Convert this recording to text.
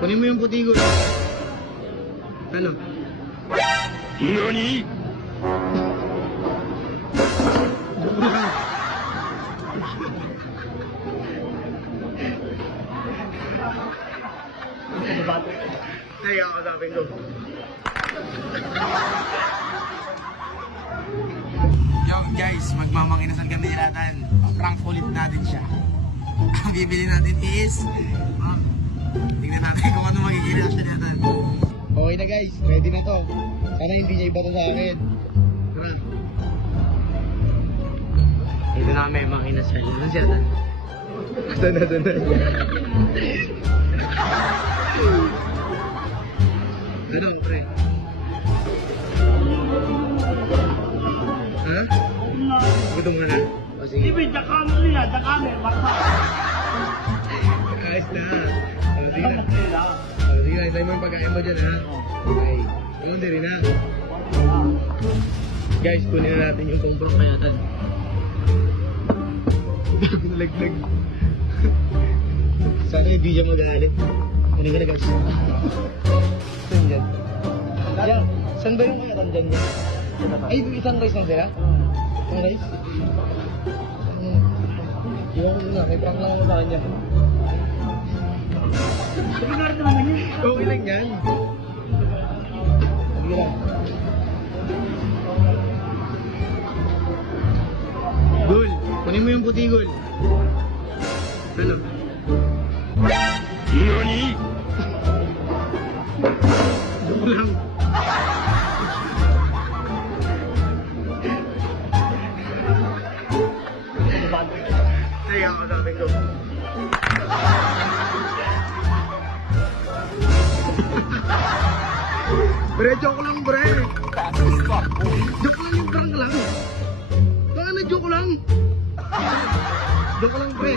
Kunin mo yung puti ko. Ano? NANI?! Ay, kakasapin ko. Yo guys, magmamang-inasal kami nilatan. Prank ulit natin siya. Ang bibili natin is tingnan natin kung ano magiging reaction natin. Okay na guys, ready na to. Sana hindi niya iba to sa akin. Tara. Ito na kami, mang-inasal. Ano siya na? Doon na. Ano, pre? Ha? Gutom mo na? O sige. Ibig, dakame nila, dakame, bakma. Ayos na. O sige na. O sige na, itay mo yung pagkain mo dyan ha. Okay. Yung hindi rin ha. Guys, kunin na natin yung pangprong kayatan. Bago nalaglag. Sana hindi siya magalit. Kunin ka na guys. Saan dyan? Yan. Saan ba yung kayatan dyan yan? Ay, isang rice lang sila? Isang rice? Iwan ko na, may prank lang ako sa kanya. Sabi naman yun. Okay lang yan. Sige lang. Gul, kunin mo yung puti, Gul. Ano? NANI?! Joke lang. Sige, ako sabi ko. Bre, joke lang, bre. Joke lang yung prank lang. Baka na joke lang. Joke lang, pre.